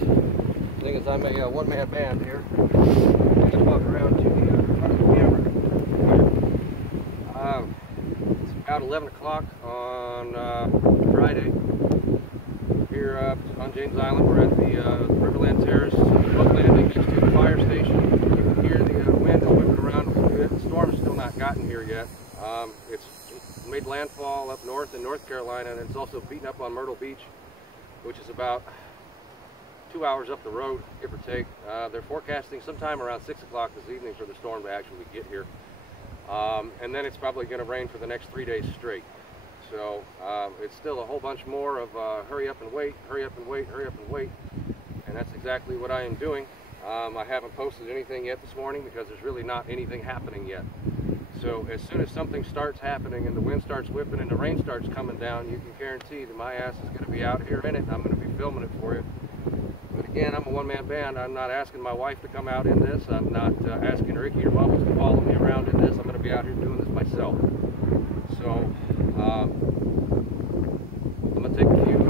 Thing is, I'm a one-man band here. Just walk around to the front of the camera. It's about 11 o'clock on Friday. Here on James Island, we're at the Riverland Terrace boat landing next to the fire station. You can hear the wind whipping around a little bit. The storm's still not gotten here yet. It's made landfall up north in North Carolina, and it's also beaten up on Myrtle Beach, which is about 2 hours up the road, give or take. They're forecasting sometime around 6 o'clock this evening for the storm to actually get here. And then it's probably going to rain for the next 3 days straight. So it's still a whole bunch more of hurry up and wait, hurry up and wait, hurry up and wait. And that's exactly what I am doing. I haven't posted anything yet this morning because there's really not anything happening yet. So as soon as something starts happening and the wind starts whipping and the rain starts coming down, you can guarantee that my ass is going to be out here in it. I'm going to be filming it for you. But again, I'm a one-man band. I'm not asking my wife to come out in this. I'm not asking Ricky or Bubbles to follow me around in this. I'm going to be out here doing this myself. So I'm going to take a few